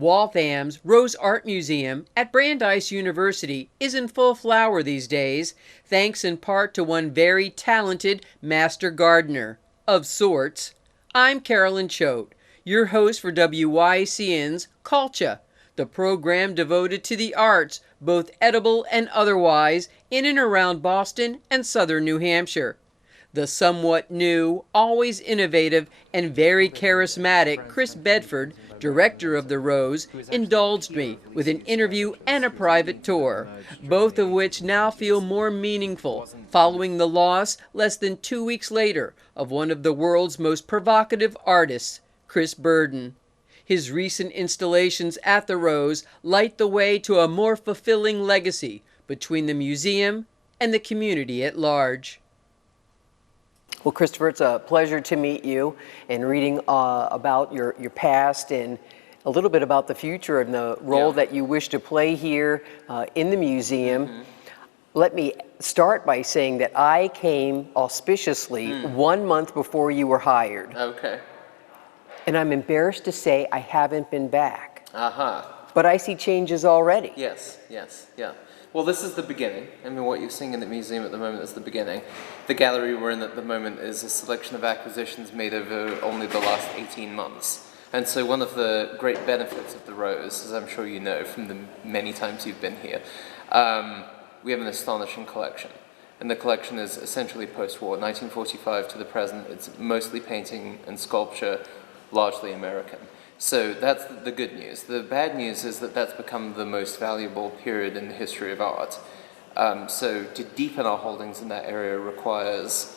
Waltham's Rose Art Museum at Brandeis University is in full flower these days, thanks in part to one very talented master gardener, of sorts. I'm Carolyn Choate, your host for WYCN's Cultchah, the program devoted to the arts, both edible and otherwise, in and around Boston and southern New Hampshire. The somewhat new, always innovative, and very charismatic Chris Bedford, director of the Rose, indulged me with an interview and a private tour, both of which now feel more meaningful following the loss less than 2 weeks later of one of the world's most provocative artists, Chris Burden. His recent installations at the Rose light the way to a more fulfilling legacy between the museum and the community at large. Well, Christopher, it's a pleasure to meet you and reading about your past and a little bit about the future and the role that you wish to play here in the museum. Let me start by saying that I came auspiciously 1 month before you were hired. Okay. And I'm embarrassed to say I haven't been back. Uh-huh. But I see changes already. Yes, yeah. Well, this is the beginning. I mean, what you're seeing in the museum at the moment is the beginning. The gallery we're in at the moment is a selection of acquisitions made over only the last 18 months. And so one of the great benefits of the Rose, as I'm sure you know from the many times you've been here, we have an astonishing collection. And the collection is essentially post-war, 1945 to the present. It's mostly painting and sculpture, largely American. So that's the good news. The bad news is that that's become the most valuable period in the history of art. So to deepen our holdings in that area requires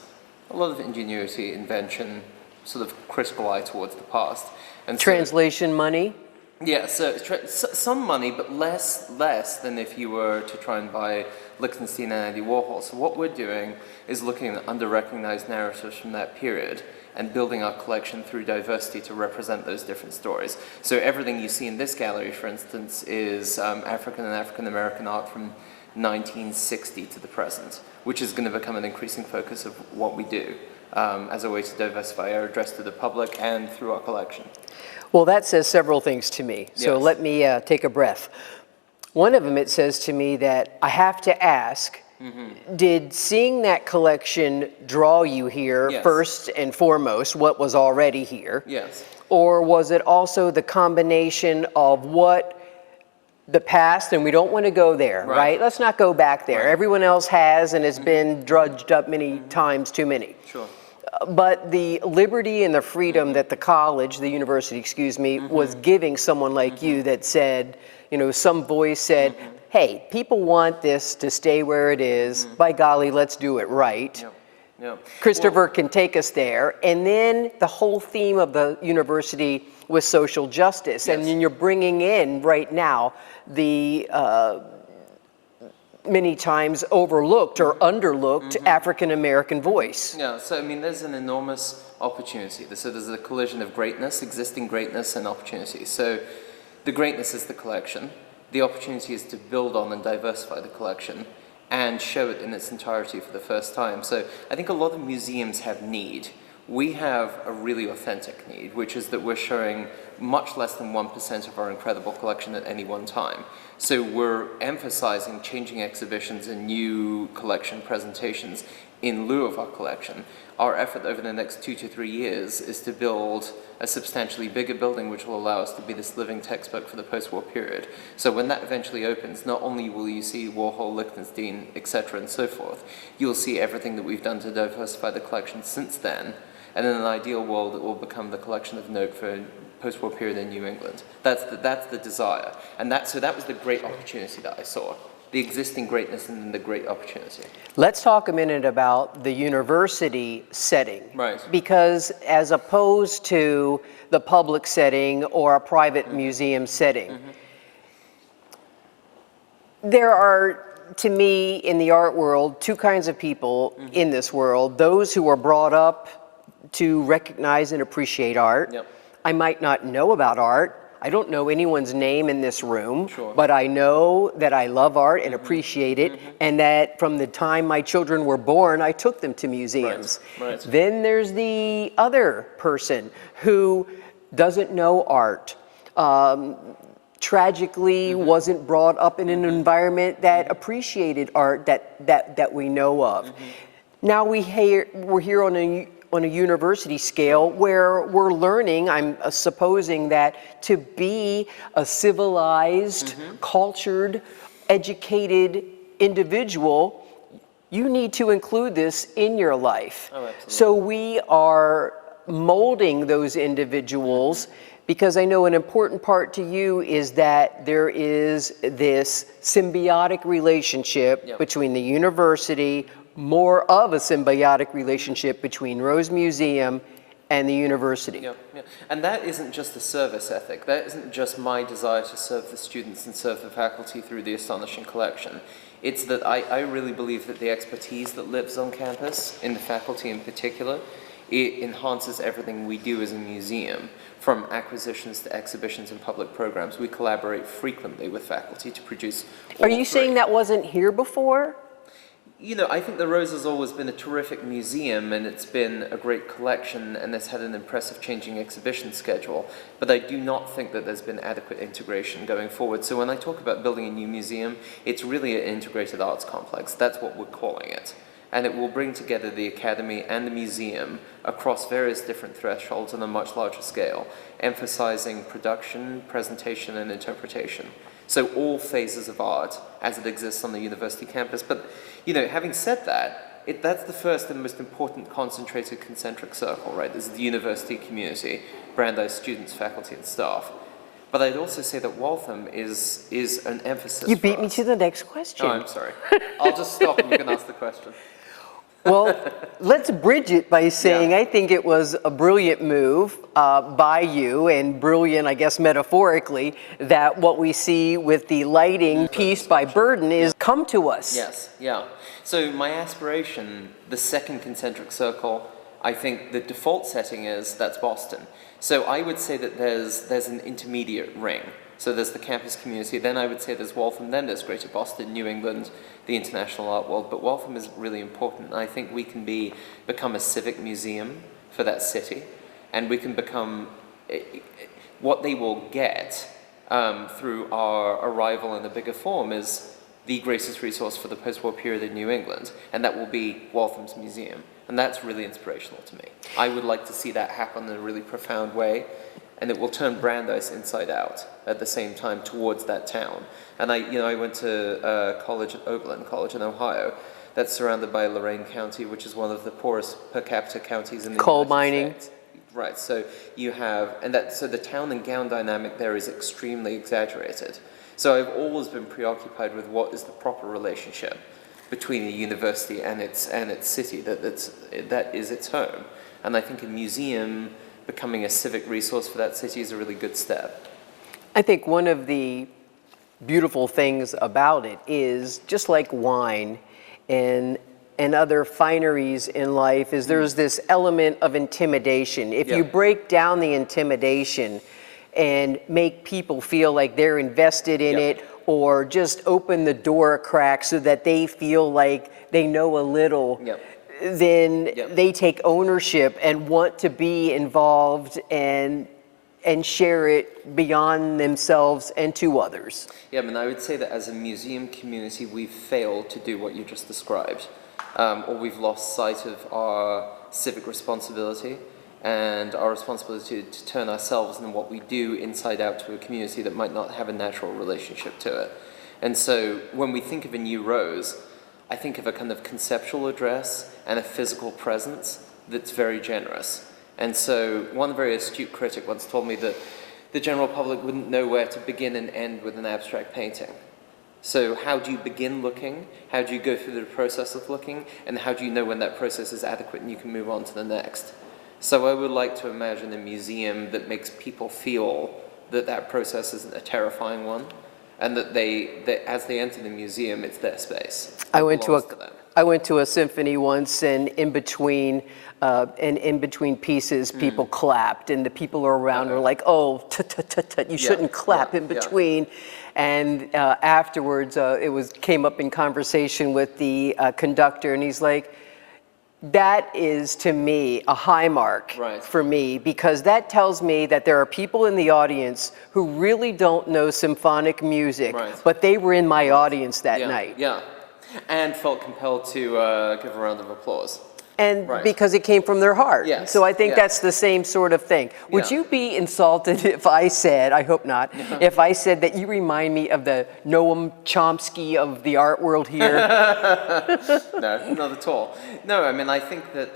a lot of ingenuity, invention, sort of critical eye towards the past. And Translation money? Yeah, so some money, but less than if you were to try and buy Lichtenstein and Andy Warhol. So what we're doing is looking at under-recognized narratives from that period and building our collection through diversity to represent those different stories. So everything you see in this gallery, for instance, is African and African-American art from 1960 to the present, which is going to become an increasing focus of what we do as a way to diversify our address to the public and through our collection. Well, that says several things to me, so let me take a breath. One of them, it says to me that I have to ask, did seeing that collection draw you here first and foremost, what was already here? Yes. Or was it also the combination of what the past, and we don't want to go there, right? Let's not go back there. Everyone else has, and it's been drudged up many times too many. Sure. But the liberty and the freedom that the college, the university, excuse me, was giving someone like you that said, you know, some voice said, hey, people want this to stay where it is. By golly, let's do it right. Christopher can take us there. And then the whole theme of the university was social justice. And then you're bringing in right now the many times overlooked or underlooked African-American voice. Yeah, so I mean, there's an enormous opportunity. So there's a collision of greatness, existing greatness and opportunity. So the greatness is the collection. The opportunity is to build on and diversify the collection and show it in its entirety for the first time. So I think a lot of museums have need. We have a really authentic need, which is that we're showing much less than 1% of our incredible collection at any one time. So we're emphasizing changing exhibitions and new collection presentations in lieu of our collection. Our effort over the next 2 to 3 years is to build a substantially bigger building which will allow us to be this living textbook for the post-war period. So when that eventually opens, not only will you see Warhol, Lichtenstein, etc. and so forth, you'll see everything that we've done to diversify the collection since then, and in an ideal world it will become the collection of note for post-war period in New England. That's the desire. And so that was the great opportunity that I saw. The existing greatness and then the great opportunity. Let's talk a minute about the university setting. Right. Because as opposed to the public setting or a private museum setting, there are, to me, in the art world, two kinds of people in this world. Those who are brought up to recognize and appreciate art. I might not know about art. I don't know anyone's name in this room, but I know that I love art and appreciate it, and that from the time my children were born, I took them to museums. Then there's the other person who doesn't know art, tragically wasn't brought up in an environment that appreciated art that we know of. Now we're here on a university scale where we're learning, I'm supposing that to be a civilized, cultured, educated individual, you need to include this in your life. Oh, absolutely. So we are molding those individuals, because I know an important part to you is that there is this symbiotic relationship between the university, more of a symbiotic relationship between RoseMuseum and the university. Yeah. And that isn't just a service ethic. That isn't just my desire to serve the students and serve the faculty through the astonishing collection. It's that I really believe that the expertise that lives on campus, in the faculty in particular, it enhances everything we do as a museum. From acquisitions to exhibitions and public programs, we collaborate frequently with faculty to produce all Are you saying that wasn't here before? You know, I think the Rose has always been a terrific museum, and it's been a great collection, and it's had an impressive changing exhibition schedule, but I do not think that there's been adequate integration going forward. So when I talk about building a new museum, it's really an integrated arts complex. That's what we're calling it. And it will bring together the academy and the museum across various different thresholds on a much larger scale, emphasizing production, presentation, and interpretation. So all phases of art as it exists on the university campus. But, you know, having said that, that's the first and most important concentrated concentric circle, right? This is the university community, Brandeis students, faculty, and staff. But I'd also say that Waltham is an emphasis. You beat me to the next question. Oh, I'm sorry. I'll just stop and you can ask the question. Well, let's bridge it by saying I think it was a brilliant move by you, and brilliant, I guess, metaphorically, that what we see with the lighting piece by Burden is come to us. Yes, yeah. So my aspiration, the second concentric circle, I think the default setting is that's Boston. So I would say that there's an intermediate ring. So there's the campus community, then I would say there's Waltham, then there's Greater Boston, New England, the international art world, but Waltham is really important. And I think we can become a civic museum for that city, and we can become what they will get through our arrival in a bigger form is the greatest resource for the post-war period in New England, and that will be Waltham's museum. And that's really inspirational to me. I would like to see that happen in a really profound way, and it will turn Brandeis inside out at the same time towards that town. And I went to college at Oberlin College in Ohio. That's surrounded by Lorain County, which is one of the poorest per capita counties in the coal United mining. States. Right. So you have, so the town and gown dynamic there is extremely exaggerated. So I've always been preoccupied with what is the proper relationship between the university and its city that is its home. And I think a museum becoming a civic resource for that city is a really good step. I think one of the beautiful things about it is, just like wine and other fineries in life, is there's this element of intimidation. If you break down the intimidation and make people feel like they're invested in it, or just open the door a crack so that they feel like they know a little, then they take ownership and want to be involved and share it beyond themselves and to others. Yeah, I mean, I would say that as a museum community, we've failed to do what you just described, or we've lost sight of our civic responsibility and our responsibility to turn ourselves and what we do inside out to a community that might not have a natural relationship to it. And so when we think of a new Rose, I think of a kind of conceptual address and a physical presence that's very generous. And so one very astute critic once told me that the general public wouldn't know where to begin and end with an abstract painting. So how do you begin looking? How do you go through the process of looking? And how do you know when that process is adequate and you can move on to the next? So I would like to imagine a museum that makes people feel that that process isn't a terrifying one, and that as they enter the museum, it's their space. I went to a symphony once, and in between pieces, people clapped, and the people around were like, "Oh, you shouldn't clap in between." And afterwards, came up in conversation with the conductor, and he's like, That is, to me, a high mark Right. for me, because that tells me that there are people in the audience who really don't know symphonic music, Right. but they were in my audience that Yeah, night. yeah. And felt compelled to give a round of applause. And Right. because it came from their heart. Yes, So I think yes. that's the same sort of thing. Would Yeah. you be insulted if I said, I hope not, if I said that you remind me of the Noam Chomsky of the art world here? No, not at all. No, I mean, I think that,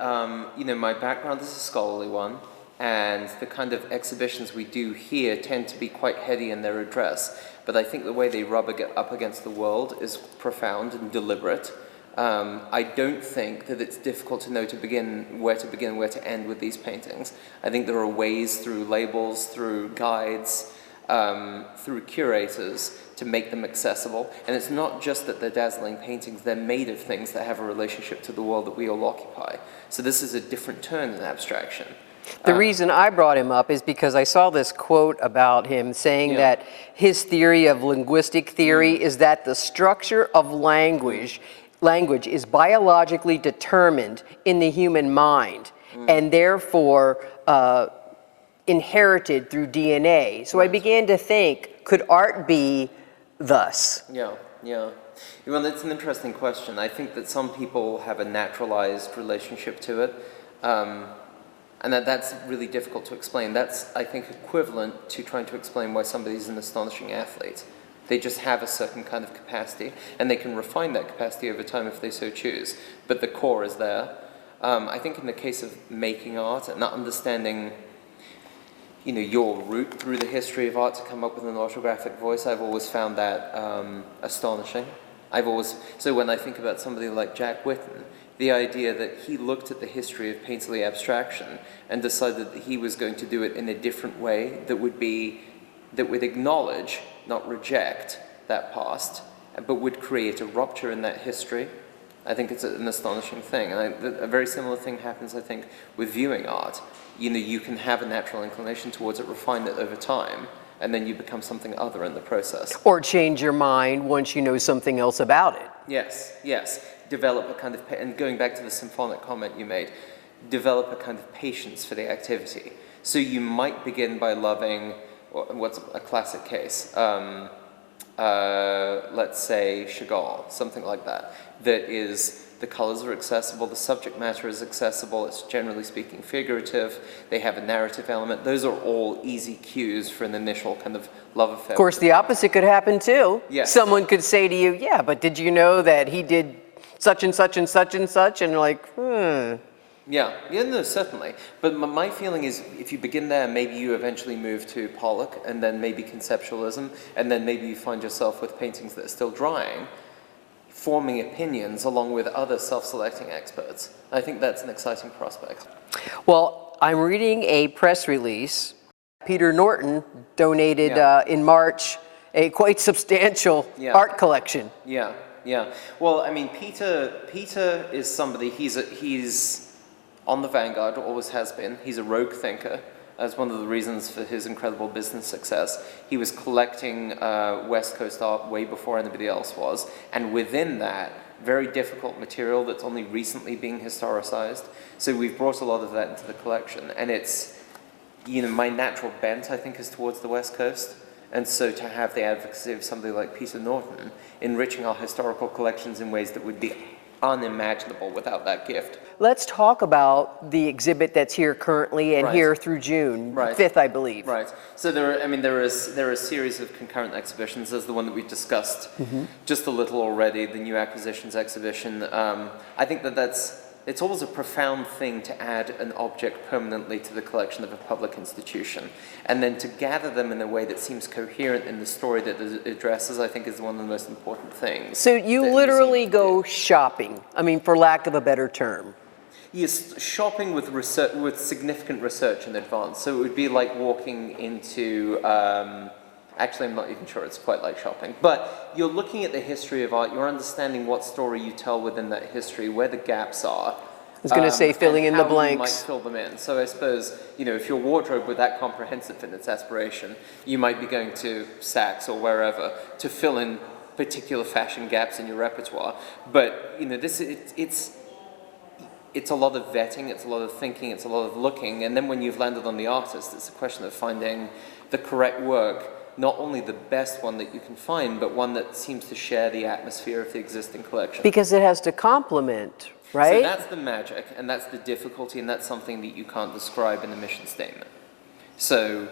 my background is a scholarly one, and the kind of exhibitions we do here tend to be quite heady in their address. But I think the way they rub up against the world is profound and deliberate. I don't think that it's difficult to know where to end with these paintings. I think there are ways through labels, through guides, through curators to make them accessible. And it's not just that they're dazzling paintings, they're made of things that have a relationship to the world that we all occupy. So this is a different turn in abstraction. The reason I brought him up is because I saw this quote about him saying Yeah. that his theory of linguistic theory is that the structure of language is biologically determined in the human mind and therefore inherited through DNA. So I began to think, could art be thus? Yeah, yeah. Well, it's an interesting question. I think that some people have a naturalized relationship to it, and that's really difficult to explain. That's, I think, equivalent to trying to explain why somebody's an astonishing athlete. They just have a certain kind of capacity, and they can refine that capacity over time if they so choose. But the core is there. I think in the case of making art and not understanding, your route through the history of art to come up with an autographic voice, I've always found that astonishing. So when I think about somebody like Jack Whitten, the idea that he looked at the history of painterly abstraction and decided that he was going to do it in a different way that would acknowledge, not reject, that past, but would create a rupture in that history. I think it's an astonishing thing. And a very similar thing happens, I think, with viewing art. You can have a natural inclination towards it, refine it over time, and then you become something other in the process. Or change your mind once you know something else about it. Yes, yes. Develop a kind of, and going back to the symphonic comment you made, develop a kind of patience for the activity. So you might begin by loving, what's a classic case? Let's say Chagall, something like that. That is, the colors are accessible, the subject matter is accessible, it's generally speaking figurative, they have a narrative element. Those are all easy cues for an initial kind of love affair. Of course, the opposite could happen too. Yes. Someone could say to you, yeah, but did you know that he did such and such and such and such? And you're like, Yeah, no, certainly. But my feeling is if you begin there, maybe you eventually move to Pollock, and then maybe conceptualism, and then maybe you find yourself with paintings that are still drying, forming opinions along with other self-selecting experts. I think that's an exciting prospect. Well, I'm reading a press release. Peter Norton donated in March a quite substantial art collection. Yeah, yeah. Well, I mean, Peter is somebody, he's on the vanguard, always has been. He's a rogue thinker. That's one of the reasons for his incredible business success. He was collecting West Coast art way before anybody else was, and within that, very difficult material that's only recently being historicized. So we've brought a lot of that into the collection, and it's, my natural bent, I think, is towards the West Coast. And so to have the advocacy of somebody like Peter Norton enriching our historical collections in ways that would be unimaginable without that gift. Let's talk about the exhibit that's here currently and here through June 5th, I believe. Right. So there are a series of concurrent exhibitions. There's the one that we've discussed just a little already, the New Acquisitions exhibition. I think it's always a profound thing to add an object permanently to the collection of a public institution. And then to gather them in a way that seems coherent in the story that it addresses, I think is one of the most important things. So you literally go shopping, I mean, for lack of a better term. Yes, shopping with research, with significant research in advance. So it would be like walking into, actually I'm not even sure it's quite like shopping, but you're looking at the history of art, you're understanding what story you tell within that history, where the gaps are. I was going to say filling in the blanks. You might fill them in. So I suppose, if your wardrobe were that comprehensive in its aspiration, you might be going to Saks or wherever to fill in particular fashion gaps in your repertoire. But, it's a lot of vetting, it's a lot of thinking, it's a lot of looking, and then when you've landed on the artist, it's a question of finding the correct work, not only the best one that you can find, but one that seems to share the atmosphere of the existing collection. Because it has to complement, right? So that's the magic, and that's the difficulty, and that's something that you can't describe in a mission statement. So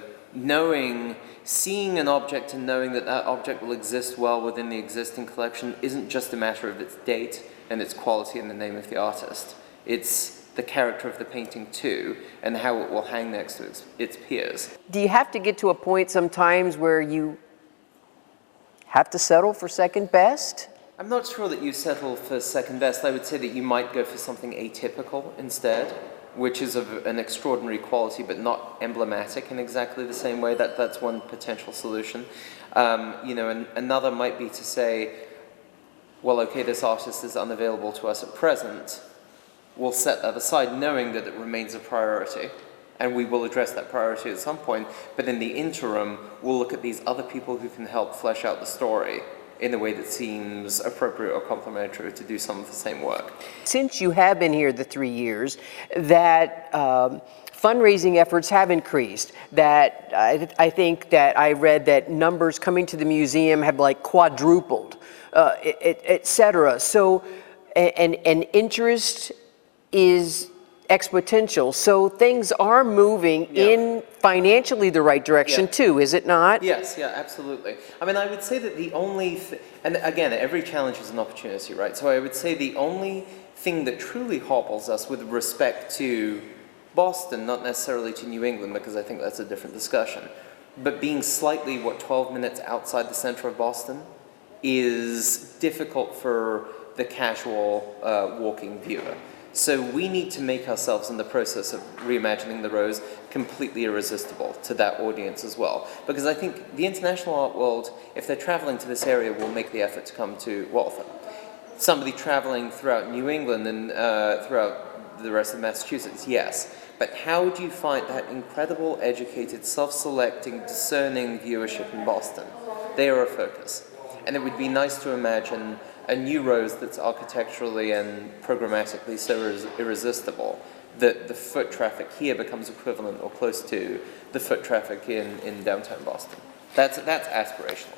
seeing an object and knowing that that object will exist well within the existing collection isn't just a matter of its date and its quality and the name of the artist. It's the character of the painting too, and how it will hang next to its peers. Do you have to get to a point sometimes where you have to settle for second best? I'm not sure that you settle for second best. I would say that you might go for something atypical instead, which is of an extraordinary quality but not emblematic in exactly the same way. That's one potential solution. And another might be to say, well, okay, this artist is unavailable to us at present. We'll set that aside knowing that it remains a priority, and we will address that priority at some point, but in the interim, we'll look at these other people who can help flesh out the story in a way that seems appropriate or complementary to do some of the same work. Since you have been here the 3 years, that fundraising efforts have increased, that I think that I read that numbers coming to the museum have like quadrupled, et cetera. So, and interest is exponential. So things are moving in financially the right direction too, is it not? Yes, yeah, absolutely. I mean, I would say that the only, and again, every challenge is an opportunity, right? So I would say the only thing that truly hobbles us with respect to Boston, not necessarily to New England, because I think that's a different discussion, but being slightly, 12 minutes outside the center of Boston is difficult for the casual walking viewer. So we need to make ourselves, in the process of reimagining the Rose, completely irresistible to that audience as well. Because I think the international art world, if they're traveling to this area, will make the effort to come to Waltham. Somebody traveling throughout New England and throughout the rest of Massachusetts, yes. But how do you find that incredible, educated, self-selecting, discerning viewership in Boston? They are a focus. And it would be nice to imagine a new Rose that's architecturally and programmatically so irresistible that the foot traffic here becomes equivalent or close to the foot traffic in downtown Boston. That's aspirational.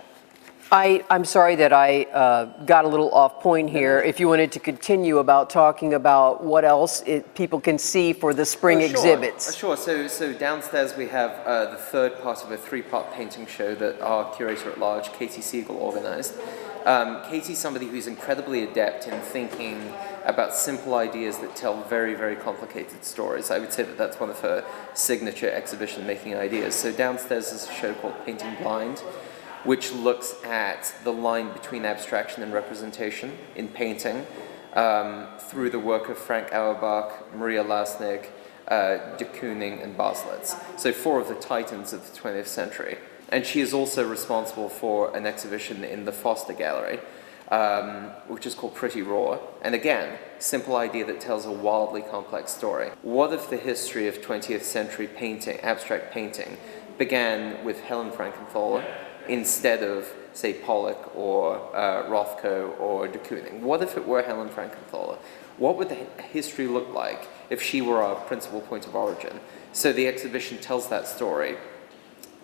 I'm sorry that I got a little off point here. If you wanted to continue about talking about what else people can see for the spring exhibits. Sure. So downstairs we have the third part of a three-part painting show that our curator-at-large, Katie Siegel, organized. Katie's somebody who's incredibly adept in thinking about simple ideas that tell very, very complicated stories. I would say that that's one of her signature exhibition-making ideas. So downstairs is a show called Painting Blind, which looks at the line between abstraction and representation in painting through the work of Frank Auerbach, Maria Lasnik, de Kooning, and Baselitz. So 4 of the titans of the 20th century. And she is also responsible for an exhibition in the Foster Gallery, which is called Pretty Raw. And again, simple idea that tells a wildly complex story. What if the history of 20th century painting, abstract painting, began with Helen Frankenthaler instead of, say, Pollock or Rothko or de Kooning? What if it were Helen Frankenthaler? What would the history look like if she were our principal point of origin? So the exhibition tells that story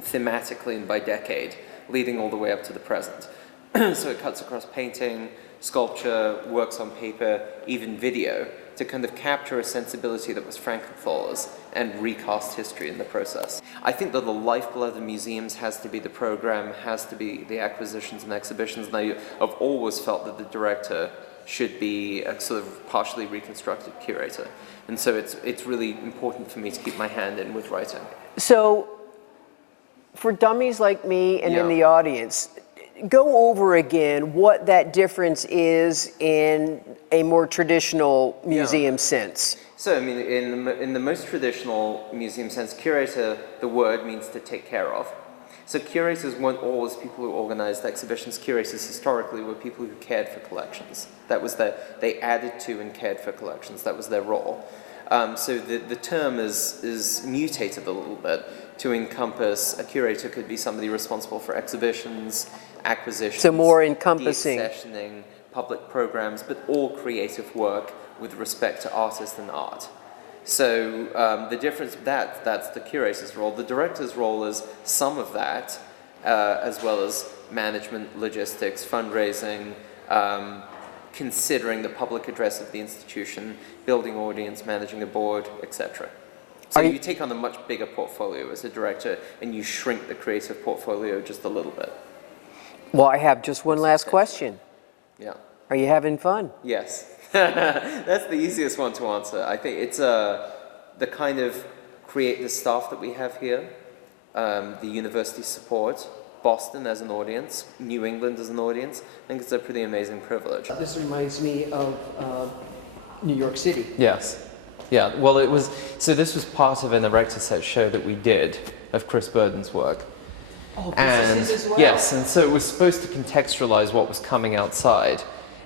thematically and by decade, leading all the way up to the present. So it cuts across painting, sculpture, works on paper, even video, to kind of capture a sensibility that was Frankenthaler's and recast history in the process. I think that the lifeblood of museums has to be the program, has to be the acquisitions and exhibitions, and I've always felt that the director should be a sort of partially reconstructed curator. And so it's really important for me to keep my hand in with writing. So, for dummies like me and in the audience, go over again what that difference is in a more traditional museum sense. So, I mean, in the most traditional museum sense, curator, the word means to take care of. So curators weren't always people who organized exhibitions. Curators historically were people who cared for collections. That was they added to and cared for collections. That was their role. So the term is mutated a little bit to encompass, a curator could be somebody responsible for exhibitions, acquisitions, so more encompassing, deaccessioning, public programs, but all creative work with respect to artists and art. So the difference, that's the curator's role. The director's role is some of that, as well as management, logistics, fundraising, considering the public address of the institution, building audience, managing a board, etc. So you take on a much bigger portfolio as a director, and you shrink the creative portfolio just a little bit. Well, I have just one last question. Yeah. Are you having fun? Yes. That's the easiest one to answer. I think it's the kind of the staff that we have here, the university support, Boston as an audience, New England as an audience. I think it's a pretty amazing privilege. This reminds me of New York City. Yes. Yeah, well so this was part of an Erector Set show that we did of Chris Burden's work. Oh, And this is as well. yes, and so it was supposed to contextualize what was coming outside.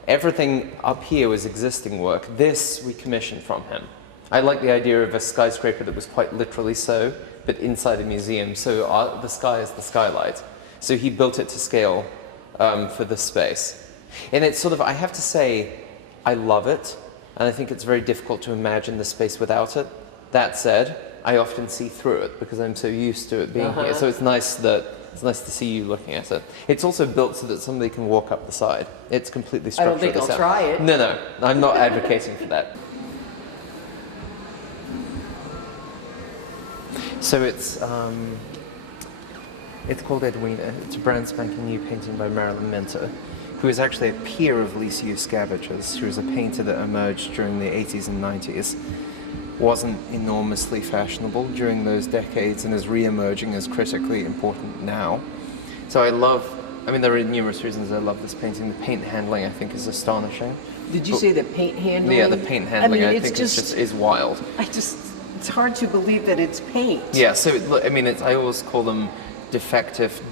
Everything up here was existing work. This we commissioned from him. I like the idea of a skyscraper that was quite literally so, but inside a museum, so the sky is the skylight. So he built it to scale for this space. And it's sort of, I have to say, I love it, and I think it's very difficult to imagine the space without it. That said, I often see through it because I'm so used to it being here. So it's nice to see you looking at it. It's also built so that somebody can walk up the side. It's completely I structured. don't think I'll try it. No, I'm not advocating for that. So it's called Edwina. It's a brand spanking new painting by Marilyn Minter, who is actually a peer of Lisa Yuskavich's. She was a painter that emerged during the 80s and 90s. Wasn't enormously fashionable during those decades and is re-emerging as critically important now. So there are numerous reasons I love this painting. The paint handling, I think, is astonishing. Did you say the paint handling? Yeah, the paint handling, I think, is wild. It's hard to believe that it's paint. Yeah, so, I always call them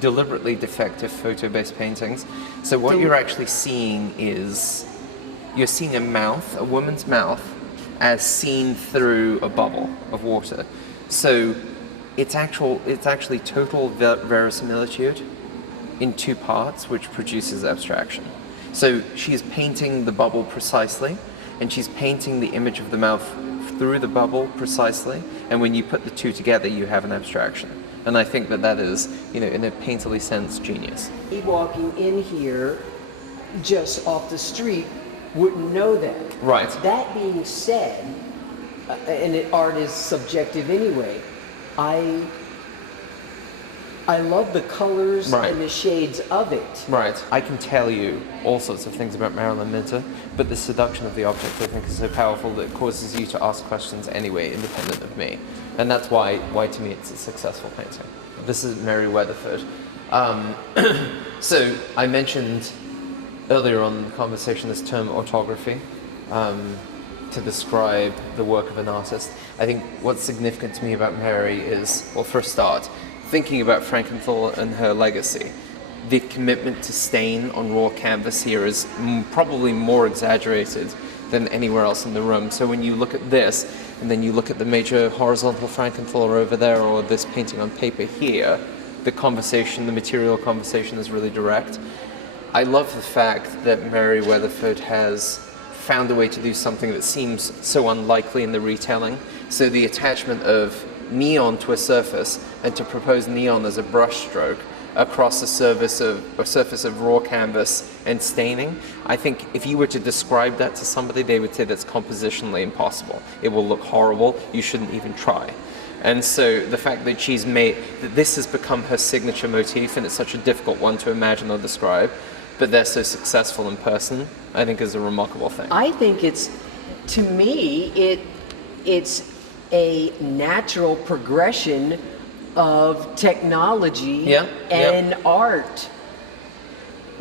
deliberately defective photo-based paintings. So what you're actually seeing is, you're seeing a woman's mouth, as seen through a bubble of water. So it's actually total verisimilitude in two parts, which produces abstraction. So she's painting the bubble precisely, and she's painting the image of the mouth through the bubble precisely, and when you put the two together, you have an abstraction. And I think that is, in a painterly sense, genius. Walking in here, just off the street, wouldn't know that. Right. That being said, art is subjective anyway, I love the colors and the shades of it. Right. I can tell you all sorts of things about Marilyn Minter, but the seduction of the object, I think, is so powerful that it causes you to ask questions anyway, independent of me. And that's why to me, it's a successful painting. This is Mary Weatherford. So I mentioned earlier on in the conversation this term orthography to describe the work of an artist. I think what's significant to me about Mary is, well, for a start, thinking about Frankenthal and her legacy. The commitment to stain on raw canvas here is probably more exaggerated than anywhere else in the room. So when you look at this, and then you look at the major horizontal Frankenthaler over there, or this painting on paper here, the material conversation is really direct. I love the fact that Mary Weatherford has found a way to do something that seems so unlikely in the retelling. So the attachment of neon to a surface, and to propose neon as a brush stroke across a surface of raw canvas and staining. I think if you were to describe that to somebody, they would say that's compositionally impossible. It will look horrible, you shouldn't even try. And so the fact that that this has become her signature motif, and it's such a difficult one to imagine or describe, but they're so successful in person, I think is a remarkable thing. I think it's a natural progression of technology and art.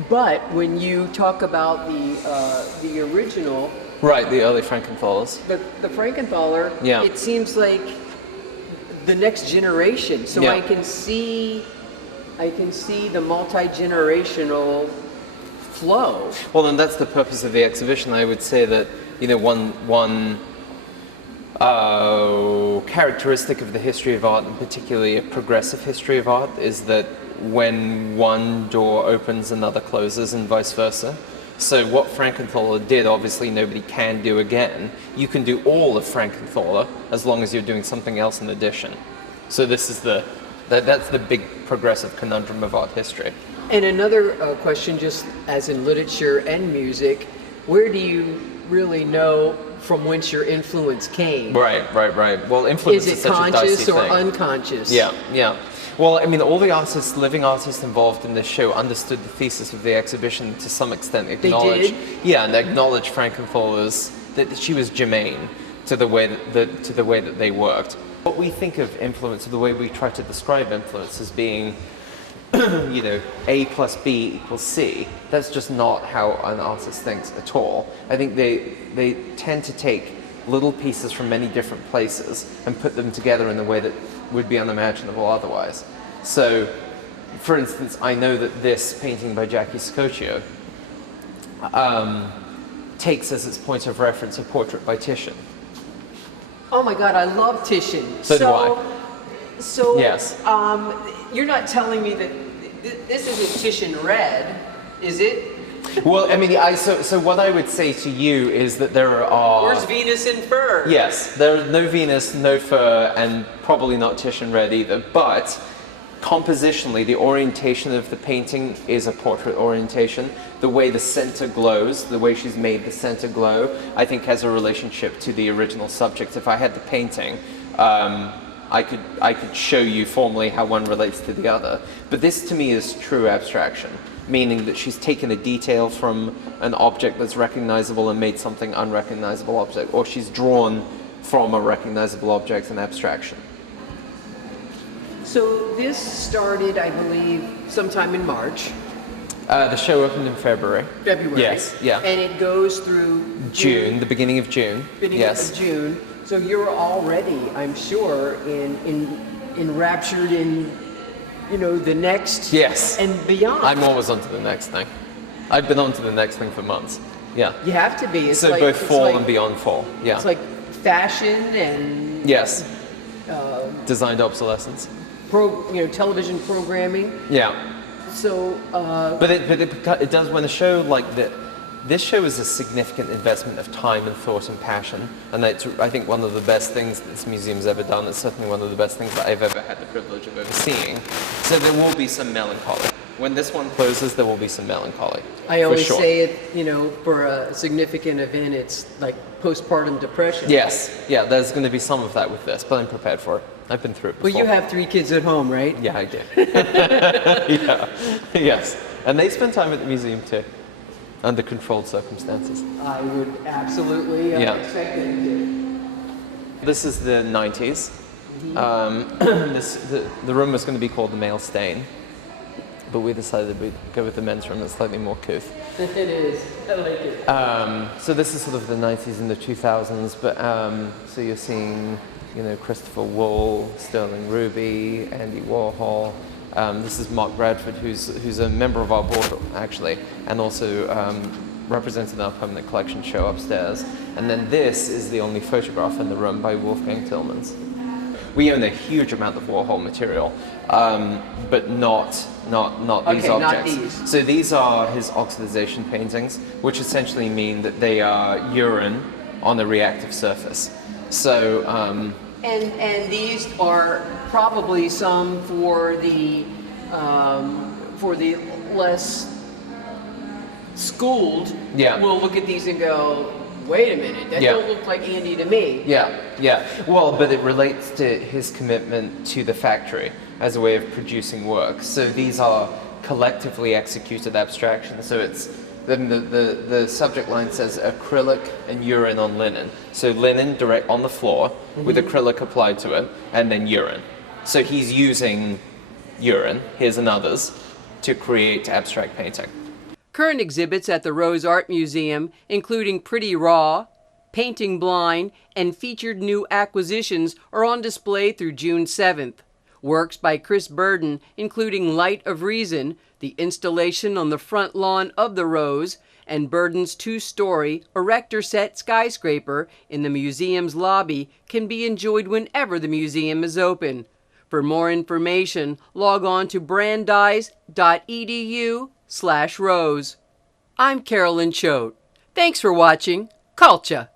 But when you talk about the original, right, the early Frankenthalers, the Frankenthaler, it seems like the next generation. So I can see the multi-generational flow. Well, and that's the purpose of the exhibition. I would say that one characteristic of the history of art, and particularly a progressive history of art, is that when one door opens, another closes, and vice versa. So what Frankenthaler did, obviously nobody can do again. You can do all of Frankenthaler as long as you're doing something else in addition. So this is that's the big progressive conundrum of art history. And another question, just as in literature and music, where do you really know from whence your influence came? Right. Well, influence is Is it such a dicey conscious or thing. unconscious? Yeah. Well, I mean, all the artists, living artists involved in this show understood the thesis of the exhibition to some extent. Acknowledged, did? Yeah, and acknowledged Frankenthaler's, that she was germane to the way that they worked. What we think of influence, or the way we try to describe influence, as being, you know, A plus B equals C. That's just not how an artist thinks at all. I think they tend to take little pieces from many different places and put them together in a way that would be unimaginable otherwise. So, for instance, I know that this painting by Jackie Scocchio takes as its point of reference a portrait by Titian. Oh my God, I love Titian. So do I. So, Yes. You're not telling me that this isn't Titian red, is it? Well, I mean, so what I would say to you is that there are... Where's Venus in fur? Yes, there's no Venus, no fur, and probably not Titian red either, but compositionally, the orientation of the painting is a portrait orientation. The way the center glows, the way she's made the center glow, I think has a relationship to the original subject. If I had the painting, I could show you formally how one relates to the other. But this to me is true abstraction, meaning that she's taken a detail from an object that's recognizable and made something unrecognizable object, or she's drawn from a recognizable object an abstraction. So this started, I believe, sometime in March. The show opened in February. February. Yes, yeah. And it goes through June, the beginning of June. Beginning of June. So you're already, I'm sure, enraptured in, you know, the next Yes. and beyond. I'm always on to the next thing. I've been on to the next thing for months. Yeah. You have to be. It's So like, both it's fall like, and beyond fall. Yeah. It's like fashion and Yes. Designed obsolescence. television programming. Yeah. So. But it does, when a show like that, this show is a significant investment of time and thought and passion, and that's, I think, one of the best things this museum's ever done. It's certainly one of the best things that I've ever had the privilege of overseeing. So there will be some melancholy. When this one closes, there will be some melancholy. I always sure. say it, for a significant event, it's like postpartum depression. Yes, yeah, there's going to be some of that with this, but I'm prepared for it. I've been through it before. Well, you have 3 kids at home, right? Yeah, I did. Yeah, yes. And they spend time at the museum too, under controlled circumstances. I would absolutely Yeah. expect them to. This is the 90s. The room was going to be called the Male Stain, but we decided we'd go with the men's room. It's slightly more couth. It is. I like it. So this is sort of the 90s and the 2000s, but so you're seeing, Christopher Wool, Sterling Ruby, Andy Warhol. This is Mark Bradford, who's a member of our board, actually, and also represented our permanent collection show upstairs. And then this is the only photograph in the room by Wolfgang Tillmans. We own a huge amount of Warhol material, but not these objects. Not these. So these are his oxidization paintings, which essentially mean that they are urine on a reactive surface. So And these are probably some for the less schooled. Yeah. Will look at these and go, wait a minute, that Yeah. don't look like Andy to me. Yeah. Well, but it relates to his commitment to the factory as a way of producing work. So these are collectively executed abstractions. So it's the subject line says acrylic and urine on linen. So linen direct on the floor with acrylic applied to it, and then urine. So he's using urine, his and others, to create abstract painting. Current exhibits at the Rose Art Museum, including Pretty Raw, Painting Blind, and featured new acquisitions, are on display through June 7th. Works by Chris Burden, including Light of Reason, the installation on the front lawn of the Rose, and Burden's 2-story erector set skyscraper in the museum's lobby, can be enjoyed whenever the museum is open. For more information, log on to brandeis.edu/rose. I'm Carolyn Choate. Thanks for watching Cultchah.